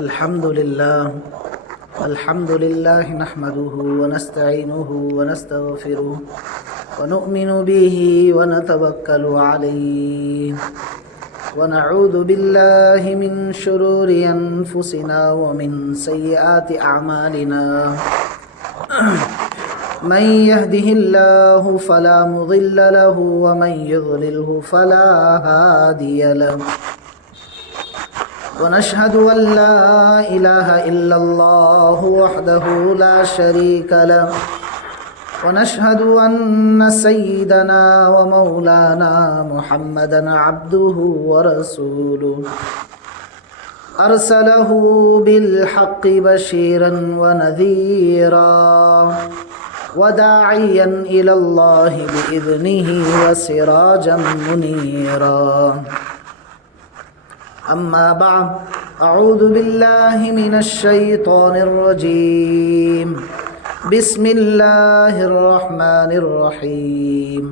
الحمد لله نحمده ونستعينه ونستغفره ونؤمن به ونتوكل عليه ونعوذ بالله من شرور أنفسنا ومن سيئات أعمالنا من يهده الله فلا مضل له ومن يضلله فلا هادي له ونشهد أن لا إله إلا الله وحده لا شريك له ونشهد أن سيدنا ومولانا محمدا عبده ورسوله أرسله بالحق بشيرا ونذيرا وداعيا إلى الله بإذنه وسراجا منيرا أما بعد أعوذ بالله من الشيطان الرجيم بسم الله الرحمن الرحيم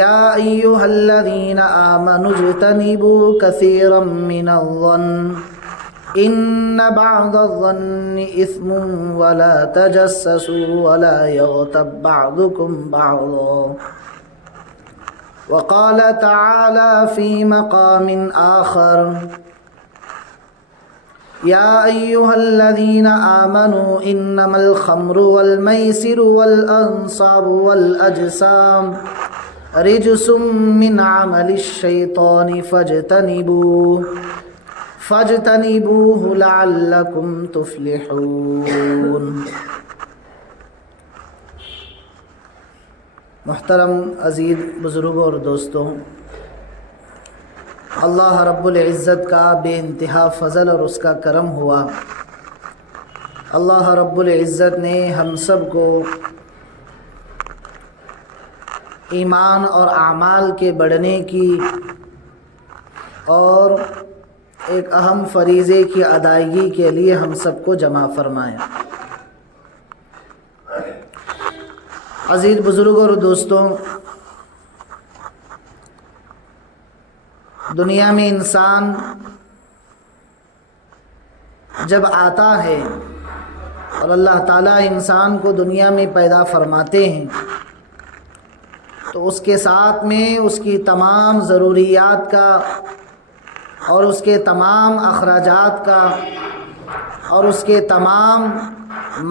يا أيها الذين آمنوا اجتنبوا كثيرا من الظن إن بعض الظن إثم ولا تجسسوا ولا يغتب بعضكم بعضا وقال تعالى في مقام آخر يا أيها الذين آمنوا إنما الخمر والميسر والأنصاب والأجسام رجس من عمل الشيطان فاجتنبوه لعلكم تفلحون۔ محترم عزیز بزرگوں اور دوستوں، اللہ رب العزت کا بے انتہا فضل اور اس کا کرم ہوا۔ اللہ رب العزت نے ہم سب کو ایمان اور اعمال کے بڑھنے کی اور ایک اہم فریضے کی ادائیگی کے لیے ہم سب کو جمع فرمائے۔ عزیز بزرگوں اور دوستوں، دنیا میں انسان جب آتا ہے اور اللہ تعالیٰ انسان کو دنیا میں پیدا فرماتے ہیں تو اس کے ساتھ میں اس کی تمام ضروریات کا اور اس کے تمام اخراجات کا اور اس کے تمام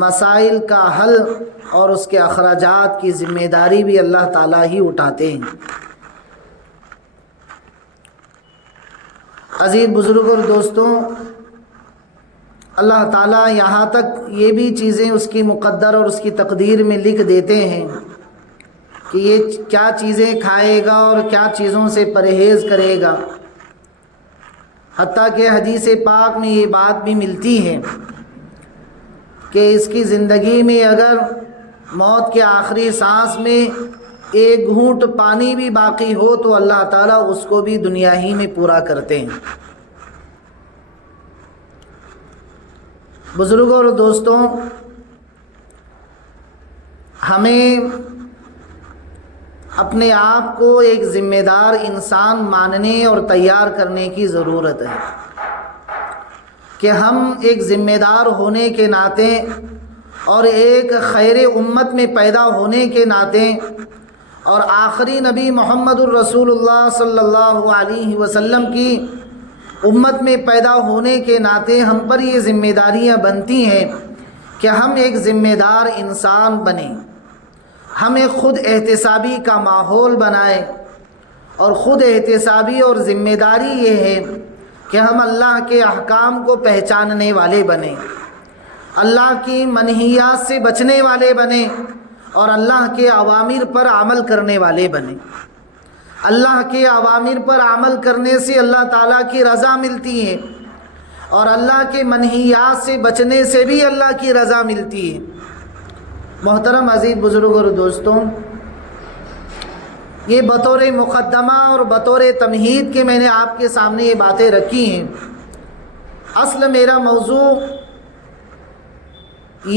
مسائل کا حل اور اس کے اخراجات کی ذمہ داری بھی اللہ تعالیٰ ہی اٹھاتے ہیں۔ عزیز بزرگوں اور دوستوں، اللہ تعالیٰ یہاں تک یہ بھی چیزیں اس کی مقدر اور اس کی تقدیر میں لکھ دیتے ہیں کہ یہ کیا چیزیں کھائے گا اور کیا چیزوں سے پرہیز کرے گا۔ حتیٰ کہ حدیث پاک میں یہ بات بھی ملتی ہے کہ اس کی زندگی میں اگر موت کے آخری سانس میں ایک گھونٹ پانی بھی باقی ہو تو اللہ تعالیٰ اس کو بھی دنیا ہی میں پورا کرتے ہیں۔ بزرگوں اور دوستوں، ہمیں اپنے آپ کو ایک ذمہ دار انسان ماننے اور تیار کرنے کی ضرورت ہے کہ ہم ایک ذمہ دار ہونے کے ناطے اور ایک خیر امت میں پیدا ہونے کے ناطے اور آخری نبی محمد الرسول اللہ صلی اللہ علیہ وسلم کی امت میں پیدا ہونے کے ناطے ہم پر یہ ذمہ داریاں بنتی ہیں کہ ہم ایک ذمہ دار انسان بنیں، ہمیں خود احتسابی کا ماحول بنائیں اور خود احتسابی اور ذمہ داری یہ ہے کہ ہم اللہ کے احکام کو پہچاننے والے بنیں، اللہ کی منہیات سے بچنے والے بنیں اور اللہ کے اوامر پر عمل کرنے والے بنیں۔ اللہ کے اوامر پر عمل کرنے سے اللہ تعالیٰ کی رضا ملتی ہے اور اللہ کے منہیات سے بچنے سے بھی اللہ کی رضا ملتی ہے۔ محترم عزیز بزرگوں اور دوستوں، یہ بطور مقدمہ اور بطور تمہید کے میں نے آپ کے سامنے یہ باتیں رکھی ہیں۔ اصل میرا موضوع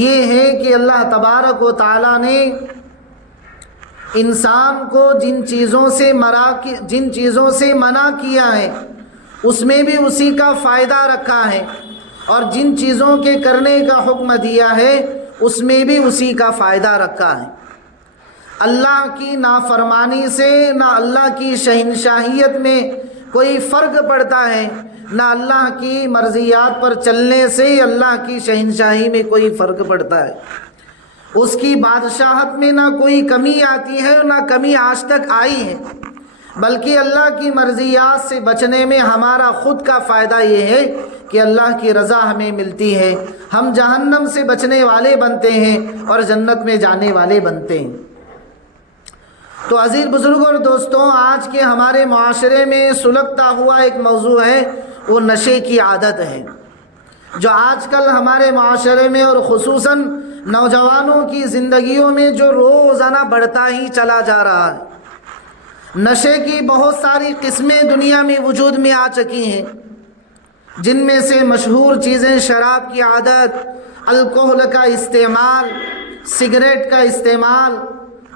یہ ہے کہ اللہ تبارک و تعالیٰ نے انسان کو جن چیزوں سے منع کیا ہے اس میں بھی اسی کا فائدہ رکھا ہے، اور جن چیزوں کے کرنے کا حکم دیا ہے اس میں بھی اسی کا فائدہ رکھا ہے۔ اللہ کی نافرمانی سے نہ اللہ کی شہنشاہیت میں کوئی فرق پڑتا ہے، نہ اللہ کی مرضیات پر چلنے سے اللہ کی شہنشاہی میں کوئی فرق پڑتا ہے۔ اس کی بادشاہت میں نہ کوئی کمی آتی ہے اور نہ کمی آج تک آئی ہے، بلکہ اللہ کی مرضیات سے بچنے میں ہمارا خود کا فائدہ یہ ہے کہ اللہ کی رضا ہمیں ملتی ہے، ہم جہنم سے بچنے والے بنتے ہیں اور جنت میں جانے والے بنتے ہیں۔ تو عزیز بزرگوں اور دوستوں، آج کے ہمارے معاشرے میں سلگتا ہوا ایک موضوع ہے، وہ نشے کی عادت ہے، جو آج کل ہمارے معاشرے میں اور خصوصاً نوجوانوں کی زندگیوں میں جو روزانہ بڑھتا ہی چلا جا رہا ہے۔ نشے کی بہت ساری قسمیں دنیا میں وجود میں آ چکی ہیں، جن میں سے مشہور چیزیں شراب کی عادت، الکحل کا استعمال، سگریٹ کا استعمال،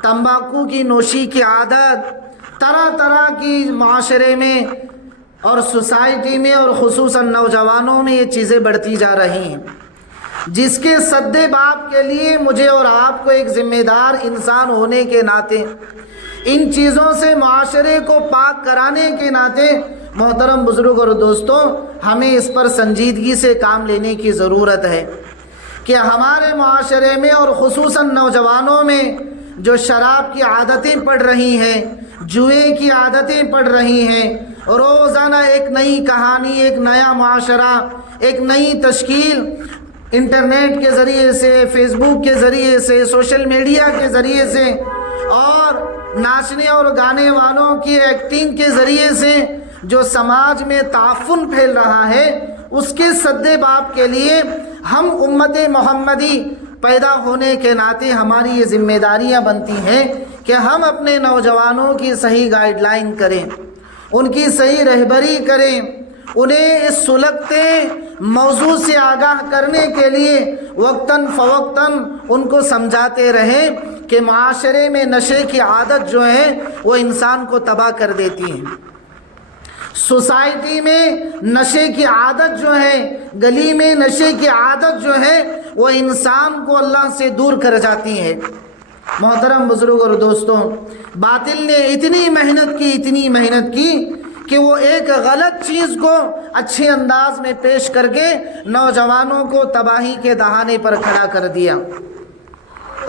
تمباکو کی نوشی کی عادت، طرح طرح کی معاشرے میں اور سوسائٹی میں اور خصوصاً نوجوانوں میں یہ چیزیں بڑھتی جا رہی ہیں، جس کے سد باب کے لیے مجھے اور آپ کو ایک ذمہ دار انسان ہونے کے ناطے، ان چیزوں سے معاشرے کو پاک کرانے کے ناطے، محترم بزرگ اور دوستوں، ہمیں اس پر سنجیدگی سے کام لینے کی ضرورت ہے کہ ہمارے معاشرے میں اور خصوصاً نوجوانوں میں جو شراب کی عادتیں پڑ رہی ہیں، جوئے کی عادتیں پڑ رہی ہیں، روزانہ ایک نئی کہانی، ایک نیا معاشرہ، ایک نئی تشکیل، انٹرنیٹ کے ذریعے سے، فیس بک کے ذریعے سے، سوشل میڈیا کے ذریعے سے اور ناچنے اور گانے والوں کی ایکٹنگ کے ذریعے سے جو سماج میں تعفن پھیل رہا ہے، اس کے سد باب کے لیے ہم امت محمدی پیدا ہونے کے ناطے ہماری یہ ذمہ داریاں بنتی ہیں کہ ہم اپنے نوجوانوں کی صحیح گائیڈ لائن کریں، ان کی صحیح رہبری کریں، انہیں اس سلگتے موضوع سے آگاہ کرنے کے لیے وقتاً فوقتاً ان کو سمجھاتے رہیں کہ معاشرے میں نشے کی عادت جو ہے وہ انسان کو تباہ کر دیتی ہے۔ سوسائٹی میں نشے کی عادت جو ہے، گلی میں نشے کی عادت جو ہے، وہ انسان کو اللہ سے دور کر جاتی ہے۔ محترم بزرگ اور دوستوں، باطل نے اتنی محنت کی کہ وہ ایک غلط چیز کو اچھے انداز میں پیش کر کے نوجوانوں کو تباہی کے دہانے پر کھڑا کر دیا۔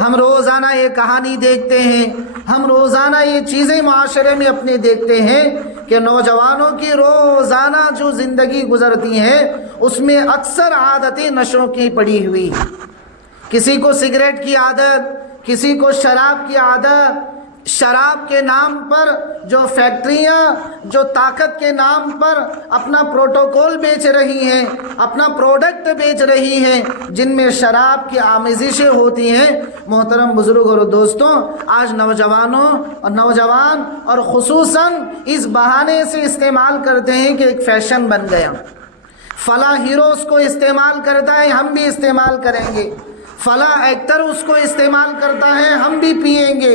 ہم روزانہ یہ کہانی دیکھتے ہیں، ہم روزانہ یہ چیزیں معاشرے میں اپنے دیکھتے ہیں کہ نوجوانوں کی روزانہ جو زندگی گزرتی ہے اس میں اکثر عادتیں نشوں کی پڑی ہوئی ہیں۔ کسی کو سگریٹ کی عادت، کسی کو شراب کی عادت، شراب کے نام پر جو فیکٹریاں جو طاقت کے نام پر اپنا پروٹوکول بیچ رہی ہیں، اپنا پروڈکٹ بیچ رہی ہیں، جن میں شراب کی آمیزشیں ہوتی ہیں۔ محترم بزرگ اور دوستوں، آج نوجوان اور خصوصاً اس بہانے سے استعمال کرتے ہیں کہ ایک فیشن بن گیا، فلاں ہیرو اس کو استعمال کرتا ہے، ہم بھی استعمال کریں گے، فلاں ایکٹر اس کو استعمال کرتا ہے، ہم بھی پئیں گے،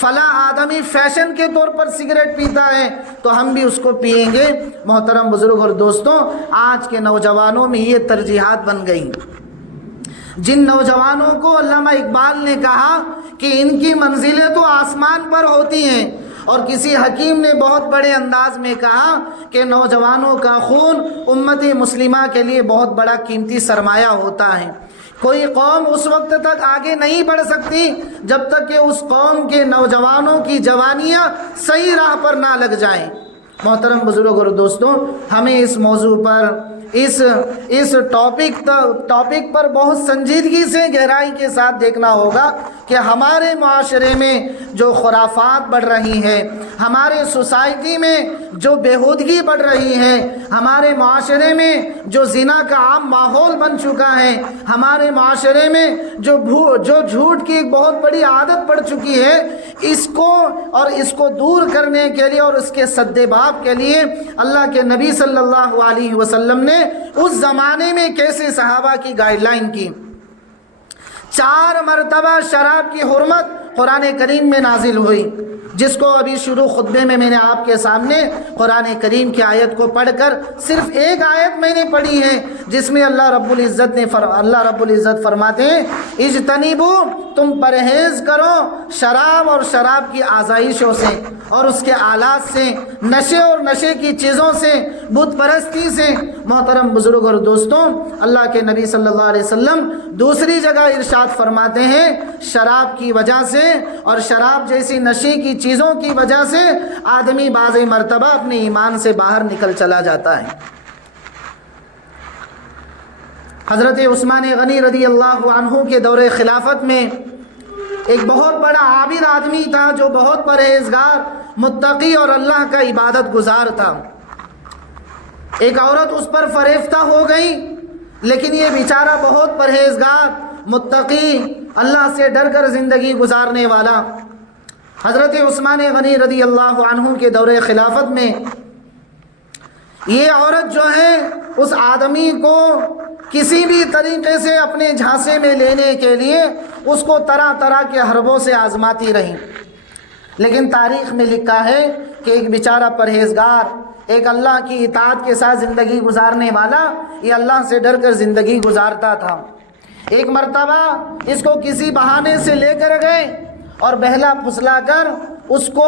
فلاں آدمی فیشن کے طور پر سگریٹ پیتا ہے تو ہم بھی اس کو پئیں گے۔ محترم بزرگ اور دوستوں، آج کے نوجوانوں میں یہ ترجیحات بن گئی، جن نوجوانوں کو علامہ اقبال نے کہا کہ ان کی منزلیں تو آسمان پر ہوتی ہیں، اور کسی حکیم نے بہت بڑے انداز میں کہا کہ نوجوانوں کا خون امت مسلمہ کے لیے بہت بڑا قیمتی سرمایہ ہوتا ہے۔ کوئی قوم اس وقت تک آگے نہیں بڑھ سکتی جب تک کہ اس قوم کے نوجوانوں کی جوانیاں صحیح راہ پر نہ لگ جائیں۔ محترم بزرگ اور دوستوں، ہمیں اس موضوع پر، اس ٹاپک پر بہت سنجیدگی سے گہرائی کے ساتھ دیکھنا ہوگا کہ ہمارے معاشرے میں جو خرافات بڑھ رہی ہیں، ہمارے سوسائٹی میں جو بےہودگی بڑھ رہی ہے، ہمارے معاشرے میں جو زنا کا عام ماحول بن چکا ہے، ہمارے معاشرے میں جو جھوٹ کی ایک بہت بڑی عادت پڑ چکی ہے، اس کو دور کرنے کے لیے اور اس کے سد باب کے لیے اللہ کے نبی صلی اللہ علیہ وسلم نے اس زمانے میں کیسے صحابہ کی گائیڈ لائن کی۔ 4 مرتبہ شراب کی حرمت قرآن کریم میں نازل ہوئی، جس کو ابھی شروع خطبے میں نے آپ کے سامنے قرآن کریم کی آیت کو پڑھ کر صرف ایک آیت میں نے پڑھی ہے، جس میں اللہ رب العزت فرماتے ہیں اجتنبوا، تم پرہیز کرو شراب اور شراب کی آزائشوں سے اور اس کے آلات سے، نشے اور نشے کی چیزوں سے، بت پرستی سے۔ محترم بزرگ اور دوستوں، اللہ کے نبی صلی اللہ علیہ وسلم دوسری جگہ ارشاد فرماتے ہیں شراب کی وجہ سے اور شراب جیسی نشے کی چیزوں کی وجہ سے آدمی بعض مرتبہ اپنے ایمان سے باہر نکل چلا جاتا ہے۔ حضرت عثمان غنی رضی اللہ عنہ کے دور خلافت میں ایک بہت بڑا عابد آدمی تھا، جو بہت پرہیزگار، متقی اور اللہ کا عبادت گزار تھا۔ ایک عورت اس پر فریفتہ ہو گئی، لیکن یہ بیچارہ بہت پرہیزگار، متقی، اللہ سے ڈر کر زندگی گزارنے والا، حضرت عثمان غنی رضی اللہ عنہ کے دور خلافت میں یہ عورت جو ہے اس آدمی کو کسی بھی طریقے سے اپنے جھانسے میں لینے کے لیے اس کو طرح طرح کے حربوں سے آزماتی رہی، لیکن تاریخ میں لکھا ہے کہ ایک بیچارہ پرہیزگار، ایک اللہ کی اطاعت کے ساتھ زندگی گزارنے والا، یہ اللہ سے ڈر کر زندگی گزارتا تھا۔ ایک مرتبہ اس کو کسی بہانے سے لے کر گئے اور بہلا پھسلا کر اس کو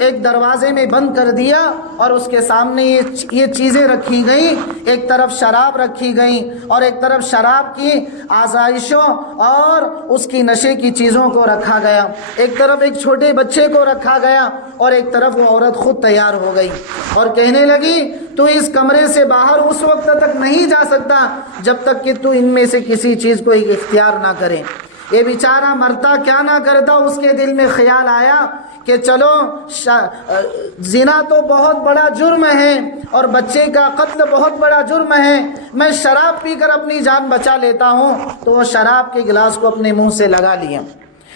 ایک دروازے میں بند کر دیا اور اس کے سامنے یہ چیزیں رکھی گئیں، ایک طرف شراب رکھی گئیں اور ایک طرف شراب کی آزائشوں اور اس کی نشے کی چیزوں کو رکھا گیا، ایک طرف ایک چھوٹے بچے کو رکھا گیا اور ایک طرف وہ عورت خود تیار ہو گئی اور کہنے لگی تو اس کمرے سے باہر اس وقت تک نہیں جا سکتا جب تک کہ تو ان میں سے کسی چیز کو اختیار نہ کرے۔ یہ بیچارہ مرتا کیا نہ کرتا، اس کے دل میں خیال آیا کہ چلو زنا تو بہت بڑا جرم ہے اور بچے کا قتل بہت بڑا جرم ہے، میں شراب پی کر اپنی جان بچا لیتا ہوں، تو وہ شراب کے گلاس کو اپنے منہ سے لگا لیا۔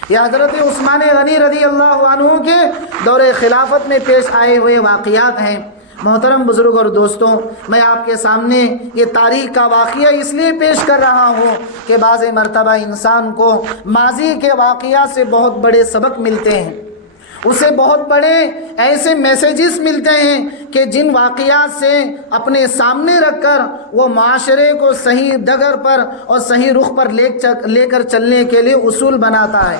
یہ حضرت عثمان غنی رضی اللہ عنہ کے دور خلافت میں پیش آئے ہوئے واقعات ہیں۔ محترم بزرگ اور دوستوں، میں آپ کے سامنے یہ تاریخ کا واقعہ اس لیے پیش کر رہا ہوں کہ بعض مرتبہ انسان کو ماضی کے واقعات سے بہت بڑے سبق ملتے ہیں، اسے بہت بڑے ایسے میسیجز ملتے ہیں کہ جن واقعات سے اپنے سامنے رکھ کر وہ معاشرے کو صحیح ڈگر پر اور صحیح رخ پر لے کر چلنے کے لیے اصول بناتا ہے،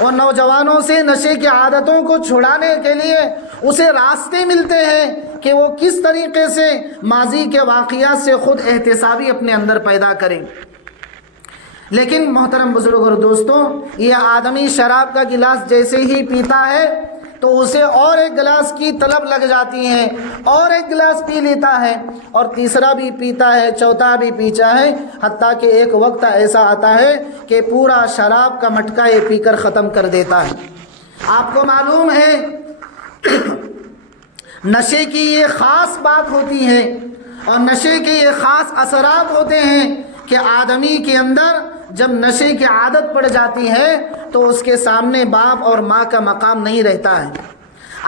اور نوجوانوں سے نشے کی عادتوں کو چھڑانے کے لیے اسے راستے ملتے ہیں کہ وہ کس طریقے سے ماضی کے واقعات سے خود احتسابی اپنے اندر پیدا کریں۔ لیکن محترم بزرگ اور دوستوں، یہ آدمی شراب کا گلاس جیسے ہی پیتا ہے تو اسے اور ایک گلاس کی طلب لگ جاتی ہے، اور ایک گلاس پی لیتا ہے اور تیسرا بھی پیتا ہے، چوتھا بھی پیتا ہے، حتیٰ کہ ایک وقت ایسا آتا ہے کہ پورا شراب کا مٹکا یہ پی کر ختم کر دیتا ہے۔ آپ کو معلوم ہے نشے کی یہ خاص بات ہوتی ہے اور نشے کے یہ خاص اثرات ہوتے ہیں کہ آدمی کے اندر جب نشے کی عادت پڑ جاتی ہے تو اس کے سامنے باپ اور ماں کا مقام نہیں رہتا ہے۔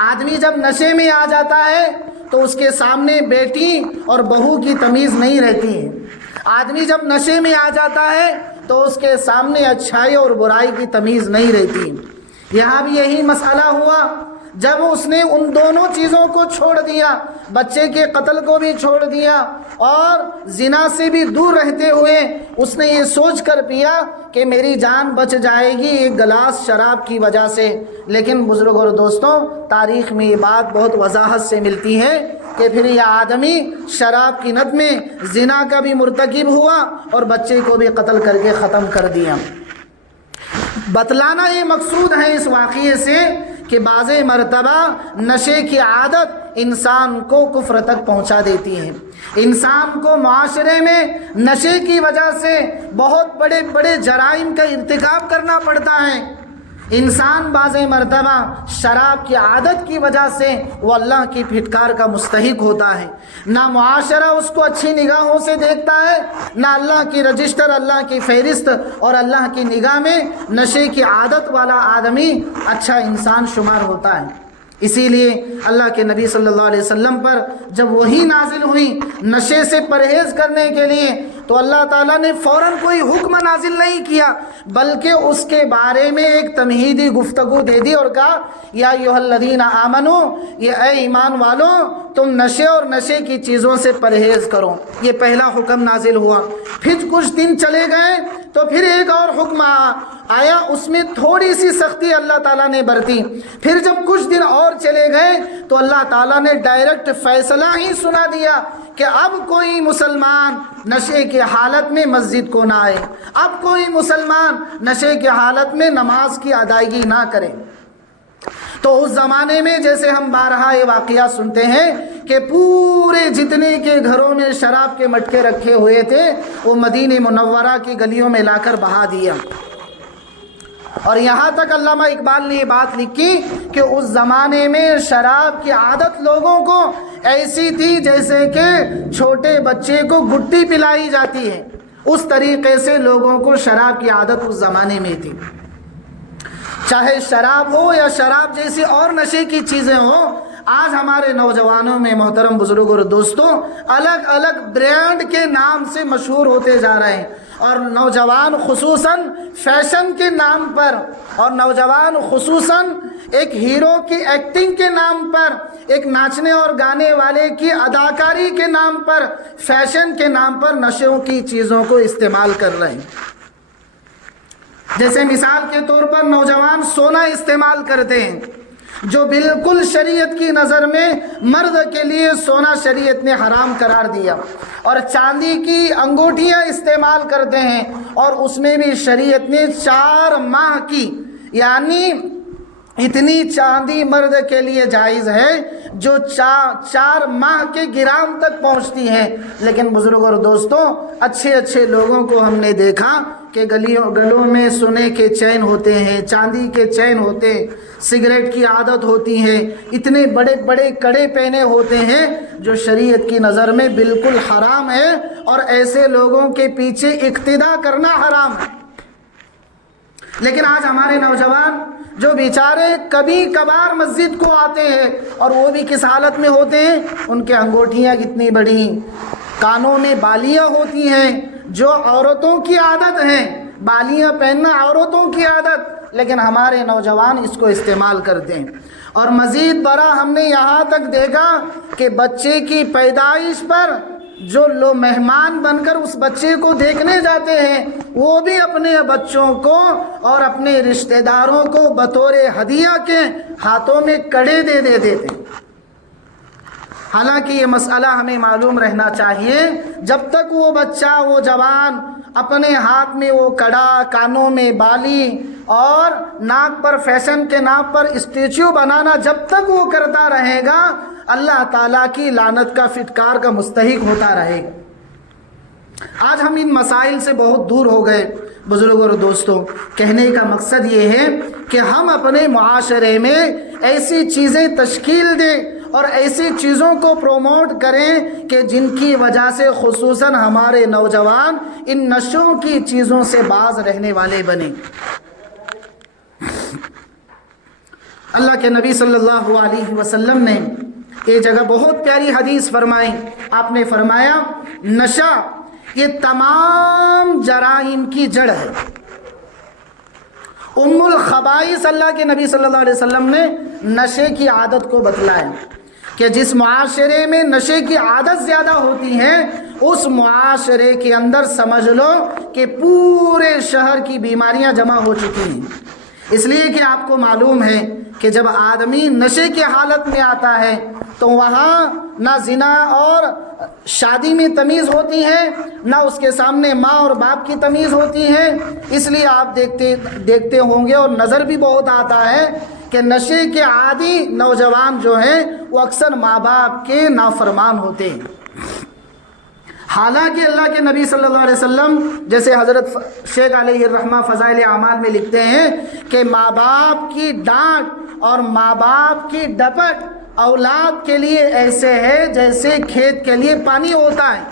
آدمی جب نشے میں آ جاتا ہے تو اس کے سامنے بیٹی اور بہو کی تمیز نہیں رہتی ہے۔ آدمی جب نشے میں آ جاتا ہے تو اس کے سامنے اچھائی اور برائی کی تمیز نہیں رہتی۔ یہاں بھی یہی مسئلہ ہوا، جب اس نے ان دونوں چیزوں کو چھوڑ دیا، بچے کے قتل کو بھی چھوڑ دیا اور زنا سے بھی دور رہتے ہوئے اس نے یہ سوچ کر پیا کہ میری جان بچ جائے گی ایک گلاس شراب کی وجہ سے۔ لیکن بزرگ اور دوستوں، تاریخ میں یہ بات بہت وضاحت سے ملتی ہے کہ پھر یہ آدمی شراب کی لت میں زنا کا بھی مرتکب ہوا اور بچے کو بھی قتل کر کے ختم کر دیا۔ بتلانا یہ مقصود ہے اس واقعے سے کہ بعض مرتبہ نشے کی عادت انسان کو کفر تک پہنچا دیتی ہے، انسان کو معاشرے میں نشے کی وجہ سے بہت بڑے بڑے جرائم کا ارتکاب کرنا پڑتا ہے۔ انسان بعض مرتبہ شراب کی عادت کی وجہ سے وہ اللہ کی پھٹکار کا مستحق ہوتا ہے، نہ معاشرہ اس کو اچھی نگاہوں سے دیکھتا ہے، نہ اللہ کی رجسٹر، اللہ کی فہرست اور اللہ کی نگاہ میں نشے کی عادت والا آدمی اچھا انسان شمار ہوتا ہے۔ اسی لیے اللہ کے نبی صلی اللہ علیہ وسلم پر جب وحی نازل ہوئی نشے سے پرہیز کرنے کے لیے، تو اللہ تعالیٰ نے فوراً کوئی حکم نازل نہیں کیا، بلکہ اس کے بارے میں ایک تمہیدی گفتگو دے دی اور کہا یا ایھا الذین آمنو، یہ اے ایمان والو تم نشے اور نشے کی چیزوں سے پرہیز کرو۔ یہ پہلا حکم نازل ہوا۔ پھر کچھ دن چلے گئے تو پھر ایک اور حکم آیا، اس میں تھوڑی سی سختی اللہ تعالیٰ نے برتی۔ پھر جب کچھ دن اور چلے گئے تو اللہ تعالیٰ نے ڈائریکٹ فیصلہ ہی سنا دیا کہ اب کوئی مسلمان نشے کی حالت میں مسجد کو نہ آئے، اب کوئی مسلمان نشے کی حالت میں نماز کی ادائیگی نہ کرے۔ تو اس زمانے میں جیسے ہم بارہا یہ واقعہ سنتے ہیں کہ پورے جتنے کے گھروں میں شراب کے مٹکے رکھے ہوئے تھے وہ مدینہ منورہ کی گلیوں میں لا کر بہا دیا۔ اور یہاں تک علامہ اقبال نے یہ بات لکھی کہ اس زمانے میں شراب کی عادت لوگوں کو ایسی تھی جیسے کہ چھوٹے بچے کو گٹی پلائی جاتی ہے، اس طریقے سے لوگوں کو شراب کی عادت اس زمانے میں تھی۔ چاہے شراب ہو یا شراب جیسی اور نشے کی چیزیں ہوں، آج ہمارے نوجوانوں میں محترم بزرگوں اور دوستوں الگ الگ برانڈ کے نام سے مشہور ہوتے جا رہے ہیں، اور نوجوان خصوصاً فیشن کے نام پر، اور نوجوان خصوصاً ایک ہیرو کی ایکٹنگ کے نام پر، ایک ناچنے اور گانے والے کی اداکاری کے نام پر، فیشن کے نام پر نشوں کی چیزوں کو استعمال کر رہے ہیں۔ جیسے مثال کے طور پر نوجوان سونا استعمال کرتے ہیں، جو بالکل شریعت کی نظر میں مرد کے لیے سونا شریعت نے حرام قرار دیا، اور چاندی کی انگوٹھیاں استعمال کرتے ہیں، اور اس میں بھی شریعت نے 4 ماہ کی، یعنی اتنی چاندی مرد کے لیے جائز ہے جو 4 ماہ کے گرام تک پہنچتی ہے۔ لیکن بزرگوں اور دوستوں اچھے اچھے لوگوں کو ہم نے دیکھا کہ گلوں میں سونے کے چین ہوتے ہیں، چاندی کے چین ہوتے ہیں، سگریٹ کی عادت ہوتی ہے، اتنے بڑے بڑے کڑے پہنے ہوتے ہیں جو شریعت کی نظر میں بالکل حرام ہے، اور ایسے لوگوں کے پیچھے اقتداء کرنا حرام ہے۔ لیکن آج ہمارے نوجوان جو بیچارے کبھی کبھار مسجد کو آتے ہیں، اور وہ بھی کس حالت میں ہوتے ہیں، ان کے انگوٹھیاں کتنی بڑی، کانوں میں بالیاں ہوتی ہیں جو عورتوں کی عادت ہیں، بالیاں پہننا عورتوں کی عادت، لیکن ہمارے نوجوان اس کو استعمال کرتے ہیں۔ اور مزید برآں ہم نے یہاں تک دیکھا کہ بچے کی پیدائش پر جو لوگ مہمان بن کر اس بچے کو دیکھنے جاتے ہیں، وہ بھی اپنے بچوں کو اور اپنے رشتہ داروں کو بطور ہدیہ کے ہاتھوں میں کڑے دے دیتے ہیں۔ حالانکہ یہ مسئلہ ہمیں معلوم رہنا چاہیے، جب تک وہ بچہ، وہ جوان اپنے ہاتھ میں وہ کڑا، کانوں میں بالی اور ناک پر فیشن کے نام پر اسٹیچو بنانا جب تک وہ کرتا رہے گا، اللہ تعالیٰ کی لعنت کا فٹکار کا مستحق ہوتا رہے گا۔ آج ہم ان مسائل سے بہت دور ہو گئے بزرگوں اور دوستوں۔ کہنے کا مقصد یہ ہے کہ ہم اپنے معاشرے میں ایسی چیزیں تشکیل دیں اور ایسی چیزوں کو پروموٹ کریں کہ جن کی وجہ سے خصوصاً ہمارے نوجوان ان نشوں کی چیزوں سے باز رہنے والے بنیں۔ اللہ کے نبی صلی اللہ علیہ وسلم نے ایک جگہ بہت پیاری حدیث فرمائی۔ آپ نے فرمایا نشہ یہ تمام جرائم کی جڑ ہے۔ ام الخبائث اللہ کے نبی صلی اللہ علیہ وسلم نے نشے کی عادت کو بتلایا کہ جس معاشرے میں نشے کی عادت زیادہ ہوتی ہے اس معاشرے کے اندر سمجھ لو کہ پورے شہر کی بیماریاں جمع ہو چکی ہیں۔ اس لیے کہ آپ کو معلوم ہے کہ جب آدمی نشے کی حالت میں آتا ہے تو وہاں نہ زنا اور شادی میں تمیز ہوتی ہے، نہ اس کے سامنے ماں اور باپ کی تمیز ہوتی ہے۔ اس لیے آپ دیکھتے ہوں گے اور نظر بھی بہت آتا ہے کہ نشے کے عادی نوجوان جو ہیں وہ اکثر ماں باپ کے نافرمان ہوتے ہیں۔ حالانکہ اللہ کے نبی صلی اللہ علیہ وسلم جیسے حضرت شیخ علیہ الرحمہ فضائل اعمال میں لکھتے ہیں کہ ماں باپ کی ڈانٹ اور ماں باپ کی ڈپٹ اولاد کے لیے ایسے ہے جیسے کھیت کے لیے پانی ہوتا ہے۔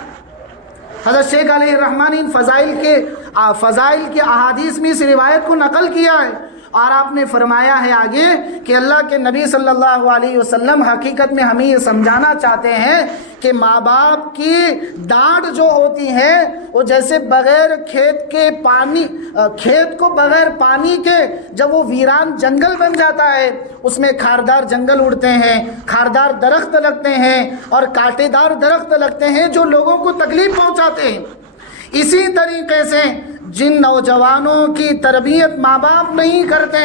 حضرت شیخ علیہ الرحمہ نے ان فضائل کے احادیث میں اس روایت کو نقل کیا ہے، اور آپ نے فرمایا ہے آگے کہ اللہ کے نبی صلی اللہ علیہ وسلم حقیقت میں ہمیں یہ سمجھانا چاہتے ہیں کہ ماں باپ کی ڈانٹ جو ہوتی ہے وہ جیسے بغیر کھیت کے پانی، کھیت کو بغیر پانی کے جب وہ ویران جنگل بن جاتا ہے، اس میں خاردار جنگل اڑتے ہیں، خاردار درخت لگتے ہیں اور کانٹے دار درخت لگتے ہیں جو لوگوں کو تکلیف پہنچاتے ہیں، اسی طریقے سے جن نوجوانوں کی تربیت ماں باپ نہیں کرتے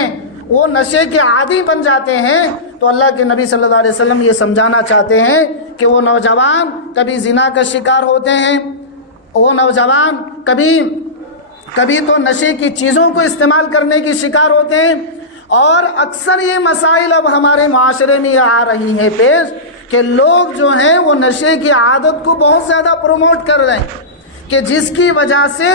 وہ نشے کے عادی بن جاتے ہیں، تو اللہ کے نبی صلی اللہ علیہ وسلم یہ سمجھانا چاہتے ہیں کہ وہ نوجوان کبھی زنا کا شکار ہوتے ہیں، وہ نوجوان کبھی تو نشے کی چیزوں کو استعمال کرنے کی شکار ہوتے ہیں، اور اکثر یہ مسائل اب ہمارے معاشرے میں آ رہی ہیں پیش کہ لوگ جو ہیں وہ نشے کی عادت کو بہت زیادہ پروموٹ کر رہے ہیں کہ جس کی وجہ سے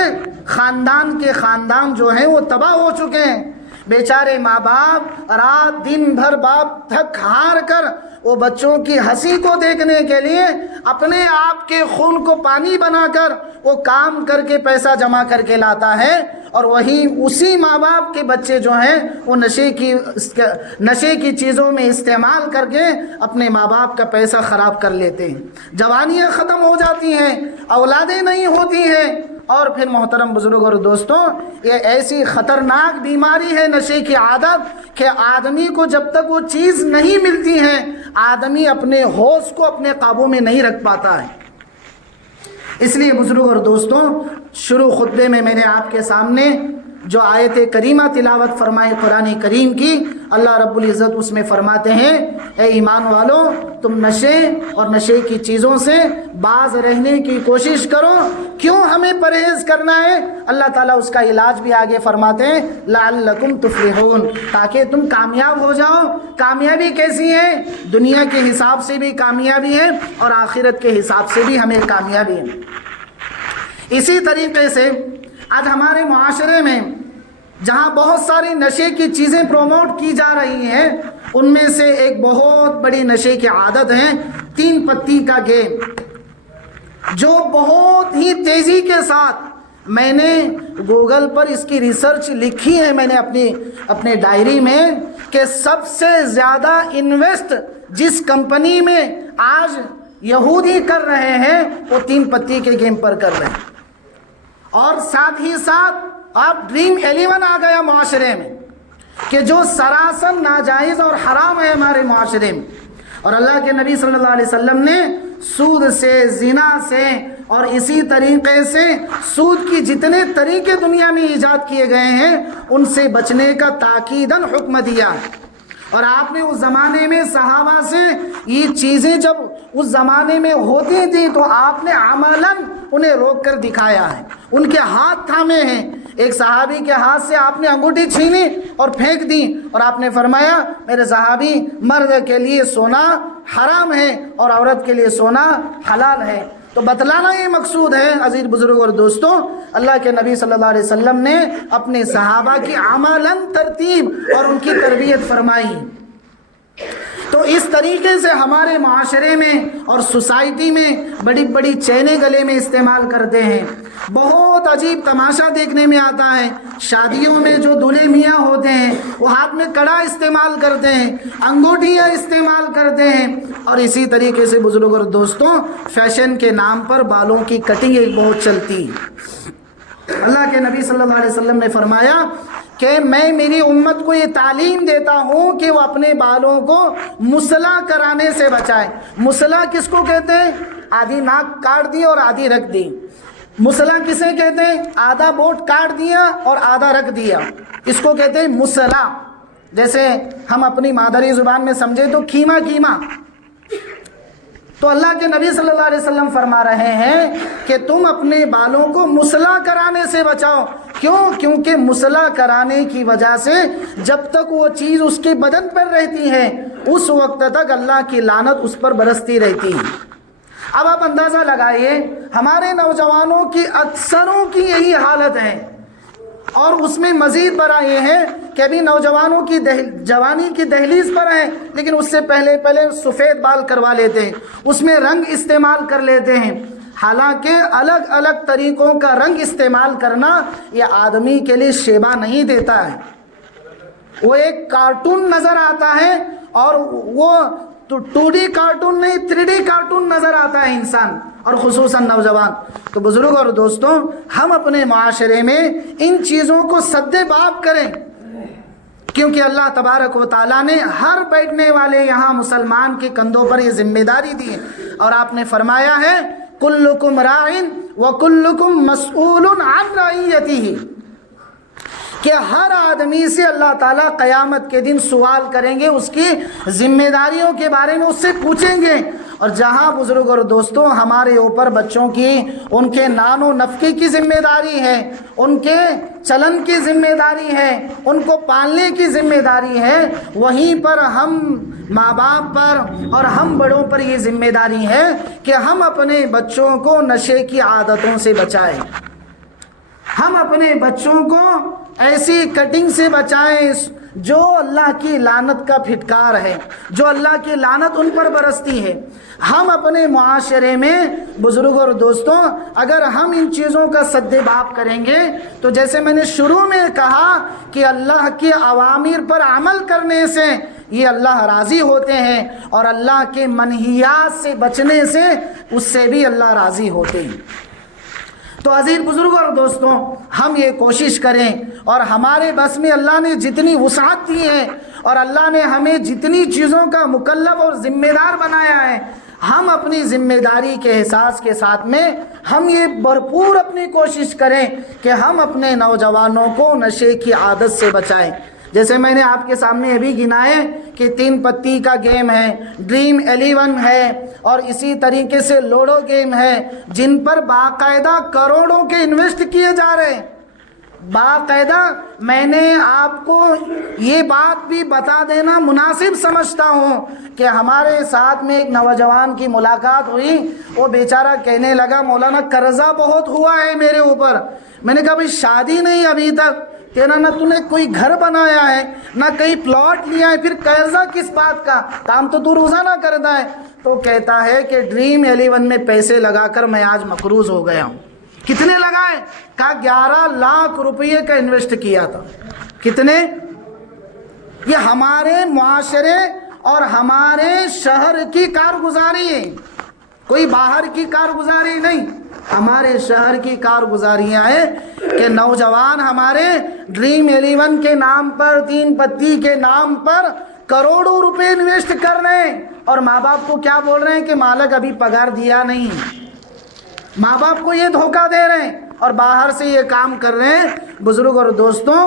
خاندان جو ہیں وہ تباہ ہو چکے ہیں۔ بیچارے ماں باپ رات دن بھر باپ تھک ہار کر وہ بچوں کی ہنسی کو دیکھنے کے لیے اپنے آپ کے خون کو پانی بنا کر وہ کام کر کے پیسہ جمع کر کے لاتا ہے، اور وہی اسی ماں باپ کے بچے جو ہیں وہ نشے کی چیزوں میں استعمال کر کے اپنے ماں باپ کا پیسہ خراب کر لیتے ہیں، جوانیاں ختم ہو جاتی ہیں، اولادیں نہیں ہوتی ہیں، اور پھر محترم بزرگ اور دوستوں یہ ایسی خطرناک بیماری ہے نشے کی عادت کہ آدمی کو جب تک وہ چیز نہیں ملتی ہے آدمی اپنے ہوش کو اپنے قابو میں نہیں رکھ پاتا ہے۔ اس لیے بزرگ اور دوستوں شروع خطبے میں نے آپ کے سامنے جو آیت کریمہ تلاوت فرمائے قرآن کریم کی، اللہ رب العزت اس میں فرماتے ہیں اے ایمان والو تم نشے اور نشے کی چیزوں سے باز رہنے کی کوشش کرو۔ کیوں ہمیں پرہیز کرنا ہے؟ اللہ تعالیٰ اس کا علاج بھی آگے فرماتے ہیں لعلکم تفلحون، تاکہ تم کامیاب ہو جاؤ۔ کامیابی کیسی ہے؟ دنیا کے حساب سے بھی کامیابی ہے اور آخرت کے حساب سے بھی ہمیں کامیابی ہے۔ اسی طریقے سے آج ہمارے معاشرے میں جہاں بہت ساری نشے کی چیزیں پروموٹ کی جا رہی ہیں، ان میں سے ایک بہت بڑی نشے کی عادت ہے 3 پتی کا گیم، جو بہت ہی تیزی کے ساتھ میں نے گوگل پر اس کی ریسرچ لکھی ہے، میں نے اپنے ڈائری میں، کہ سب سے زیادہ انویسٹ جس کمپنی میں آج یہودی کر رہے ہیں وہ 3 پتی کے گیم پر کر رہے ہیں، اور ساتھ ہی ساتھ اب ڈریم 11 آ گیا معاشرے میں کہ جو سراسر ناجائز اور حرام ہے ہمارے معاشرے میں، اور اللہ کے نبی صلی اللہ علیہ وسلم نے سود سے، زنا سے اور اسی طریقے سے سود کی جتنے طریقے دنیا میں ایجاد کیے گئے ہیں ان سے بچنے کا تاکیداً حکم دیا، اور آپ نے اس زمانے میں صحابہ سے یہ چیزیں جب اس زمانے میں ہوتی تھیں تو آپ نے عملاً انہیں روک کر دکھایا ہے، ان کے ہاتھ تھامے ہیں۔ ایک صحابی کے ہاتھ سے آپ نے انگوٹھی چھینی اور پھینک دی، اور آپ نے فرمایا میرے صحابی مرد کے لیے سونا حرام ہے اور عورت کے لیے سونا حلال ہے۔ تو بتلانا یہ مقصود ہے عزیز بزرگ اور دوستوں، اللہ کے نبی صلی اللہ علیہ وسلم نے اپنے صحابہ کی عملاً ترتیب اور ان کی تربیت فرمائی۔ تو اس طریقے سے ہمارے معاشرے میں اور سوسائٹی میں بڑی بڑی چینیں گلے میں استعمال کرتے ہیں۔ بہت عجیب تماشا دیکھنے میں آتا ہے، شادیوں میں جو دولہے میاں ہوتے ہیں وہ ہاتھ میں کڑا استعمال کرتے ہیں، انگوٹھیاں استعمال کرتے ہیں، اور اسی طریقے سے بزرگ اور دوستوں فیشن کے نام پر بالوں کی کٹنگ ایک بہت چلتی ہے۔ اللہ کے نبی صلی اللہ علیہ وسلم نے فرمایا کہ میں میری امت کو یہ تعلیم دیتا ہوں کہ وہ اپنے بالوں کو مسلح کرانے سے بچائے۔ مسلح کس کو کہتے ہیں؟ آدھی ناک کاٹ دی اور آدھی رکھ دی۔ مسلح کسے کہتے ہیں؟ آدھا بوٹ کاٹ دیا اور آدھا رکھ دیا، اس کو کہتے ہیں مسلح۔ جیسے ہم اپنی مادری زبان میں سمجھے تو کھیما کھیما۔ تو اللہ کے نبی صلی اللہ علیہ وسلم فرما رہے ہیں کہ تم اپنے بالوں کو مسلح کرانے سے بچاؤ۔ کیوں؟ کیونکہ مسلح کرانے کی وجہ سے جب تک وہ چیز اس کے بدن پر رہتی ہے اس وقت تک اللہ کی لعنت اس پر برستی رہتی ہے۔ اب آپ اندازہ لگائیے ہمارے نوجوانوں کی اکثروں کی یہی حالت ہے، اور اس میں مزید بڑا یہ ہے کہ ابھی نوجوانوں کی جوانی کی دہلیز پر ہیں، لیکن اس سے پہلے سفید بال کروا لیتے ہیں، اس میں رنگ استعمال کر لیتے ہیں۔ حالانکہ الگ الگ طریقوں کا رنگ استعمال کرنا یہ آدمی کے لیے شیبہ نہیں دیتا ہے۔ وہ ایک کارٹون نظر آتا ہے اور وہ 2D کارٹون نہیں 3D کارٹون نظر آتا ہے انسان اور خصوصاً نوجوان. تو بزرگ اور دوستوں ہم اپنے معاشرے میں ان چیزوں کو سد باب کریں، کیونکہ اللہ تبارک و تعالیٰ نے ہر بیٹھنے والے یہاں مسلمان کے کندھوں پر یہ ذمہ داری دی ہے، اور آپ نے فرمایا ہے کلکم راعٍ وکلکم مسئول عن رعیتہ، کہ ہر آدمی سے اللہ تعالیٰ قیامت کے دن سوال کریں گے، اس کی ذمہ داریوں کے بارے میں اس سے پوچھیں گے. اور جہاں بزرگ اور دوستوں ہمارے اوپر بچوں کی ان کے نان و نفقے کی ذمہ داری ہے، ان کے چلن کی ذمہ داری ہے، ان کو پالنے کی ذمہ داری ہے، وہیں پر ہم ماں باپ پر اور ہم بڑوں پر یہ ذمہ داری ہے کہ ہم اپنے بچوں کو نشے کی عادتوں سے بچائیں، ہم اپنے بچوں کو ایسی کٹنگ سے بچائیں جو اللہ کی لعنت کا پھٹکار ہے، جو اللہ کی لعنت ان پر برستی ہے. ہم اپنے معاشرے میں بزرگ اور دوستوں اگر ہم ان چیزوں کا سد باب کریں گے تو جیسے میں نے شروع میں کہا کہ اللہ کے اوامر پر عمل کرنے سے یہ اللہ راضی ہوتے ہیں، اور اللہ کے منہیات سے بچنے سے اس سے بھی اللہ راضی ہوتے ہیں. تو عزیز بزرگ اور دوستوں ہم یہ کوشش کریں، اور ہمارے بس میں اللہ نے جتنی وسعت دی ہے اور اللہ نے ہمیں جتنی چیزوں کا مکلف اور ذمہ دار بنایا ہے، ہم اپنی ذمہ داری کے احساس کے ساتھ میں ہم یہ بھرپور اپنی کوشش کریں کہ ہم اپنے نوجوانوں کو نشے کی عادت سے بچائیں. جیسے میں نے آپ کے سامنے ابھی گنائے کہ 3 پتی کا گیم ہے، ڈریم 11 ہے، اور اسی طریقے سے لوڈو گیم ہے، جن پر باقاعدہ کروڑوں کے انویسٹ کیے جا رہے ہیں. باقاعدہ میں نے آپ کو یہ بات بھی بتا دینا مناسب سمجھتا ہوں کہ ہمارے ساتھ میں ایک نوجوان کی ملاقات ہوئی، وہ بیچارہ کہنے لگا مولانا قرضہ بہت ہوا ہے میرے اوپر. میں نے کہا بھائی شادی نہیں ابھی تک، تیرا نہ تو نے کوئی گھر بنایا ہے نہ کہیں پلاٹ لیا ہے، پھر قرضہ کس بات کا، کام تو روزانہ کرتا ہے. تو کہتا ہے کہ ڈریم 11 میں پیسے لگا کر میں آج مقروض ہو گیا ہوں. کتنے لگائے؟ کہا 11 لاکھ روپئے کا انویسٹ کیا تھا. کتنے؟ یہ ہمارے معاشرے اور ہمارے شہر کی کارگزاری ہے، کوئی باہر کی کارگزاری نہیں، ہمارے شہر کی کارگزاریاں ہیں کہ نوجوان ہمارے ڈریم 11 کے نام پر 3 پتی کے نام پر کروڑوں روپے انویسٹ کر رہے ہیں، اور ماں باپ کو کیا بول رہے ہیں کہ مالک ابھی پگار دیا نہیں. ماں باپ کو یہ دھوکہ دے رہے ہیں اور باہر سے یہ کام کر رہے ہیں. بزرگ اور دوستوں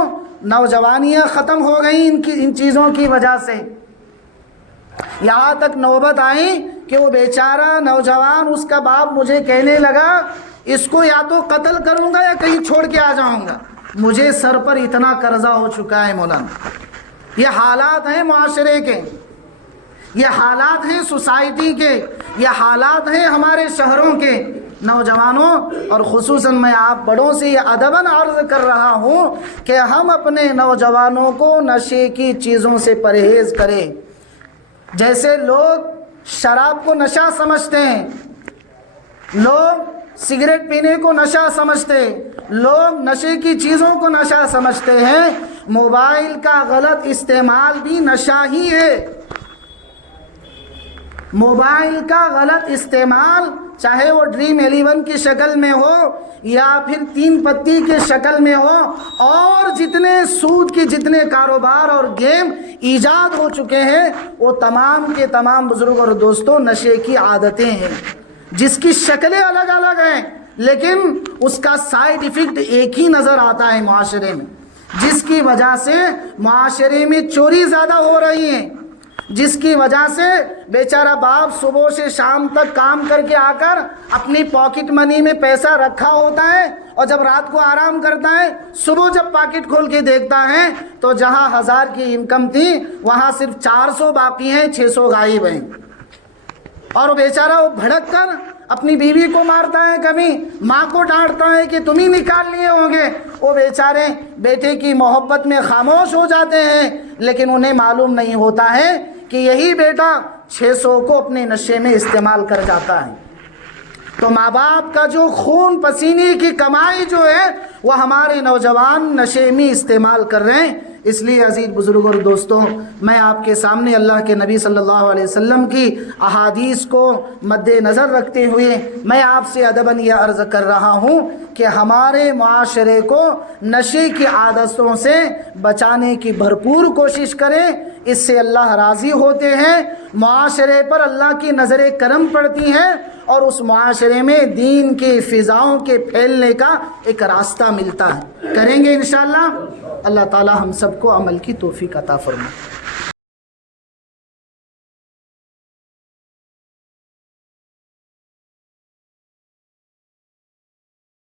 نوجوانیاں ختم ہو گئیں ان چیزوں کی وجہ سے. یہاں تک نوبت آئی کہ وہ بیچارہ نوجوان اس کا باپ مجھے کہنے لگا اس کو یا تو قتل کروں گا یا کہیں چھوڑ کے آ جاؤں گا، مجھے سر پر اتنا قرضہ ہو چکا ہے. مولانا یہ حالات ہیں معاشرے کے، یہ حالات ہیں سوسائٹی کے، یہ حالات ہیں ہمارے شہروں کے. نوجوانوں اور خصوصاً میں آپ بڑوں سے یہ ادباً عرض کر رہا ہوں کہ ہم اپنے نوجوانوں کو نشے کی چیزوں سے پرہیز کریں. جیسے لوگ شراب کو نشہ سمجھتے ہیں، لوگ سگریٹ پینے کو نشہ سمجھتے ہیں، لوگ نشے کی چیزوں کو نشہ سمجھتے ہیں، موبائل کا غلط استعمال بھی نشہ ہی ہے. موبائل کا غلط استعمال چاہے وہ ڈریم 11 کی شکل میں ہو یا پھر 3 پتی کی شکل میں ہو، اور جتنے سود کے جتنے کاروبار اور گیم ایجاد ہو چکے ہیں وہ تمام کے تمام بزرگ اور دوستوں نشے کی عادتیں ہیں، جس کی شکلیں الگ الگ ہیں لیکن اس کا سائیڈ ایفیکٹ ایک ہی نظر آتا ہے معاشرے میں، جس کی وجہ سے معاشرے میں چوری زیادہ ہو رہی ہیں، جس کی وجہ سے بیچارہ باپ صبح سے شام تک کام کر کے آ کر اپنی پاکٹ منی میں پیسہ رکھا ہوتا ہے، اور جب رات کو آرام کرتا ہے صبح جب پاکٹ کھول کے دیکھتا ہے تو جہاں 1000 کی انکم تھی وہاں صرف 400 باقی ہیں، 600 غائب ہیں. اور وہ بیچارہ وہ بھڑک کر اپنی بیوی کو مارتا ہے، کبھی ماں کو ڈانٹتا ہے کہ تم ہی نکال لیے ہوں گے. وہ بیچارے بیٹے کی محبت میں خاموش ہو جاتے ہیں، لیکن انہیں معلوم نہیں ہوتا ہے کہ یہی بیٹا 600 کو اپنے نشے میں استعمال کر جاتا ہے. تو ماں باپ کا جو خون پسینے کی کمائی جو ہے وہ ہمارے نوجوان نشے میں استعمال کر رہے ہیں. اس لیے عزیز بزرگ اور دوستوں، میں آپ کے سامنے اللہ کے نبی صلی اللہ علیہ وسلم کی احادیث کو مد نظر رکھتے ہوئے میں آپ سے ادباً یہ عرض کر رہا ہوں کہ ہمارے معاشرے کو نشے کی عادتوں سے بچانے کی بھرپور کوشش کریں، اس سے اللہ راضی ہوتے ہیں، معاشرے پر اللہ کی نظر کرم پڑتی ہے اور اس معاشرے میں دین کی فضاؤں کے پھیلنے کا ایک راستہ ملتا ہے۔ کریں گے انشاءاللہ۔ اللہ تعالی ہم سب کو عمل کی توفیق عطا فرمائے۔